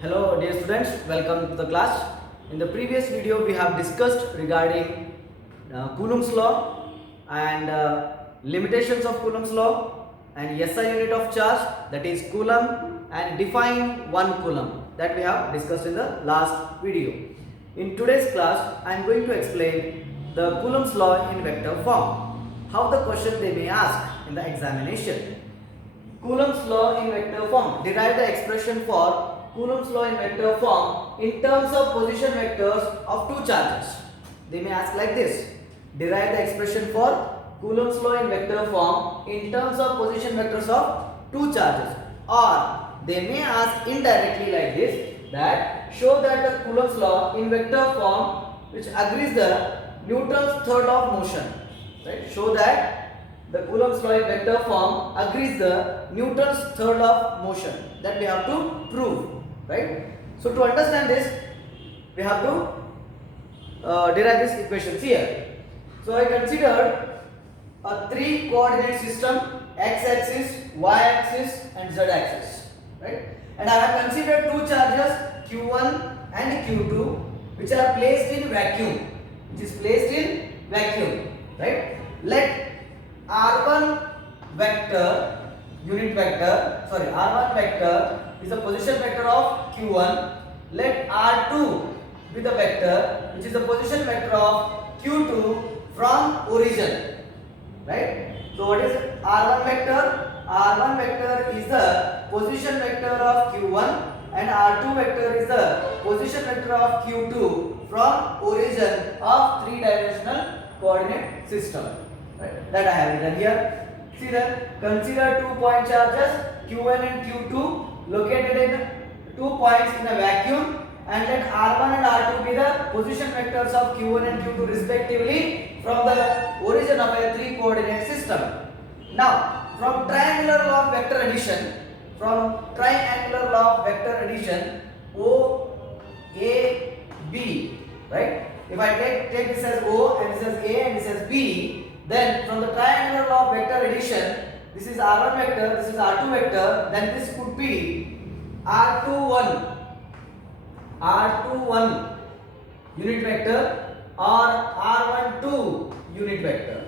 Hello dear students, welcome to the class. In the previous video we have discussed regarding Coulomb's law and limitations of Coulomb's law and SI unit of charge, that is Coulomb, and define 1 Coulomb, that we have discussed in the last video. In today's class I am going to explain the Coulomb's law in vector form, how the question they may ask in the examination. Coulomb's law in vector form. Derive the expression for Coulomb's law in vector form in terms of position vectors of two charges. They may ask like this. Derive the expression for Coulomb's law in vector form in terms of position vectors of two charges. Or they may ask indirectly like this, that show that the Coulomb's law in vector form which agrees the Newton's third law of motion. Right? Show that the Coulomb's law in vector form agrees the Newton's third law of motion, that we have to prove, right? So to understand this, we have to derive these equations here. So I considered a 3 coordinate system, x-axis, y-axis and z-axis, right? And I have considered two charges q1 and q2 which are placed in vacuum, right? Let r1 vector is the position vector of q1. Let r2 be the vector which is the position vector of q2 from origin, right? So what is r1 vector? R1 vector is the position vector of q1 and r2 vector is the position vector of q2 from origin of three-dimensional coordinate system. Right? That I have written here. See that, consider 2 point charges q1 and q2 located in 2 points in a vacuum, and let r1 and r2 be the position vectors of q1 and q2 respectively from the origin of a 3 coordinate system. Now from triangular law of vector addition, O A B, right? If I take this as O and this as A and this as B, then from the triangular law of vector addition, this is r1 vector, this is r2 vector, then this could be r21 unit vector or r12 unit vector.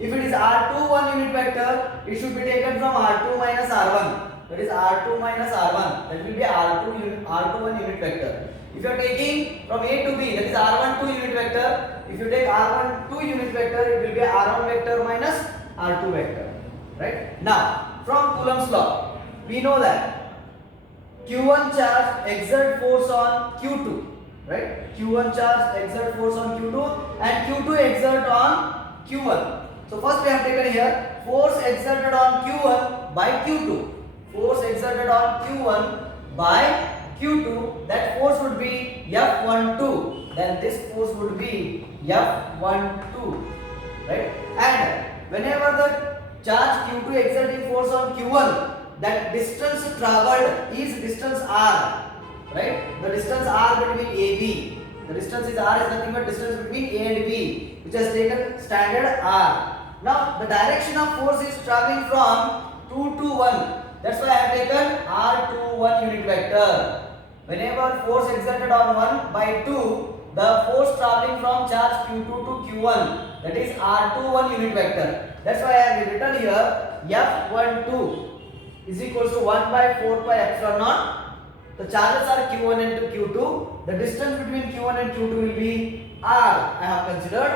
If it is r21 unit vector, it should be taken from r2 minus r1. That is r2 minus r1. That will be r21 unit vector. If you are taking from A to B, that is r12 unit vector. If you take r12 unit vector, it will be r1 vector minus r2 vector. Right? Now, from Coulomb's law, we know that Q1 charge exert force on Q2. Right? Q1 charge exert force on Q2 and Q2 exert on Q1. So first we have taken here force exerted on Q1 by Q2. Force exerted on Q1 by Q2, that force would be F12, then this force would be F12, right? And whenever the charge Q2 exerting force on Q1, that distance traveled is distance R, right? The distance R between AB. The distance is R is nothing but distance between A and B, which has taken standard R. Now the direction of force is traveling from 2 to 1. That's why I have taken R21 unit vector. Whenever force exerted on 1 by 2, the force traveling from charge Q2 to Q1, that is R21 unit vector. That's why I have written here F12 is equals to 1 by 4 pi epsilon naught. The charges are Q1 and Q2. The distance between Q1 and Q2 will be R. I have considered,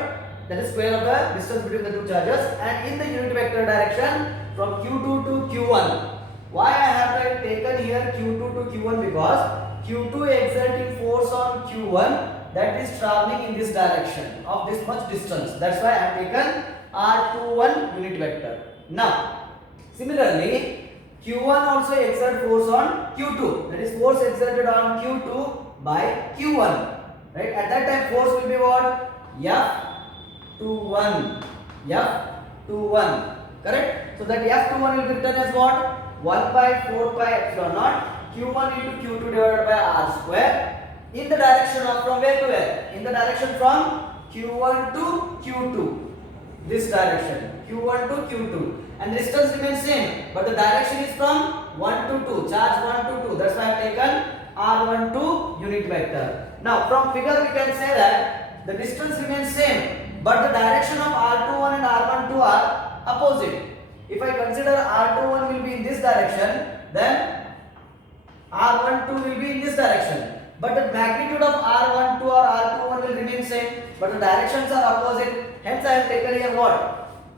that is square of the distance between the two charges, and in the unit vector direction from Q2 to Q1. Why I have taken here Q2 to Q1? Because Q2 exerting force on Q1, that is traveling in this direction of this much distance. That's why I have taken R21 unit vector. Now, similarly, Q1 also exert force on Q2. That is force exerted on Q2 by Q1. Right? At that time, force will be what? F21. Correct? So that F21 will be written as what? 1 by 4 pi epsilon naught Q1 into Q2 divided by R square, in the direction of from where to where? In the direction from Q1 to Q2. This direction, Q1 to Q2. And the distance remains same, but the direction is from 1 to 2, charge 1 to 2. That's why I have taken r12 unit vector. Now from figure we can say that the distance remains same, but the direction of r21 and r12 are opposite. If I consider r21 will be in this direction, then r12 will be in this direction. But the magnitude of r12 or r21 will remain same, but the directions are opposite. Hence I have taken here what?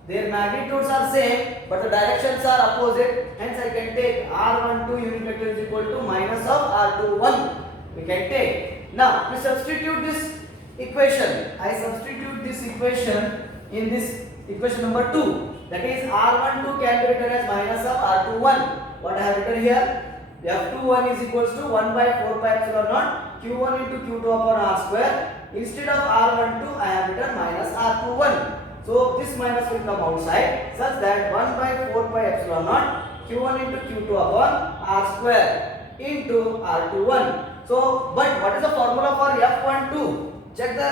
Their magnitudes are same, but the directions are opposite. Hence I can take r12 unit vector is equal to minus of r21. We can take. Now we substitute this equation. I substitute this equation in this equation number 2. That is r12 can be written as minus of r21. What I have written here? F21 is equals to 1 by 4 pi epsilon naught q1 into q2 upon r square. Instead of r12 I have written minus r21. So this minus will come outside such that 1 by 4 pi epsilon naught q1 into q2 upon r square into r21. So but what is the formula for F12? Check the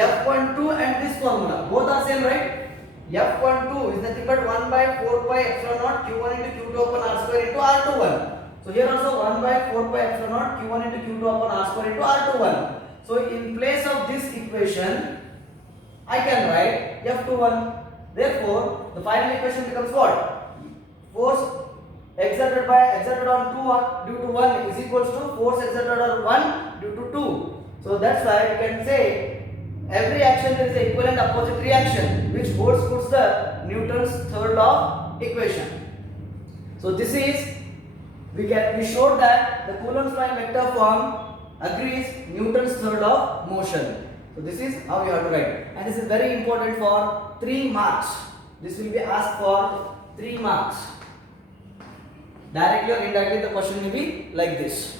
F12 and this formula. Both are same, right? F12 is nothing but 1 by 4 pi epsilon naught q1 into q2 upon r square into r21. So here also 1 by 4 pi epsilon naught q1 into q2 upon r square into r21. So in place of this equation, I can write F21. Therefore, the final equation becomes what? Force exerted on 2 due to 1 is equals to force exerted on 1 due to 2. So that's why we can say every action there is an equivalent opposite reaction, which puts the Newton's third law equation. So this is we showed that the Coulomb's line vector form agrees Newton's third law of motion. So this is how you have to write, and this is very important for 3 marks. This will be asked for 3 marks. Directly or indirectly the question will be like this.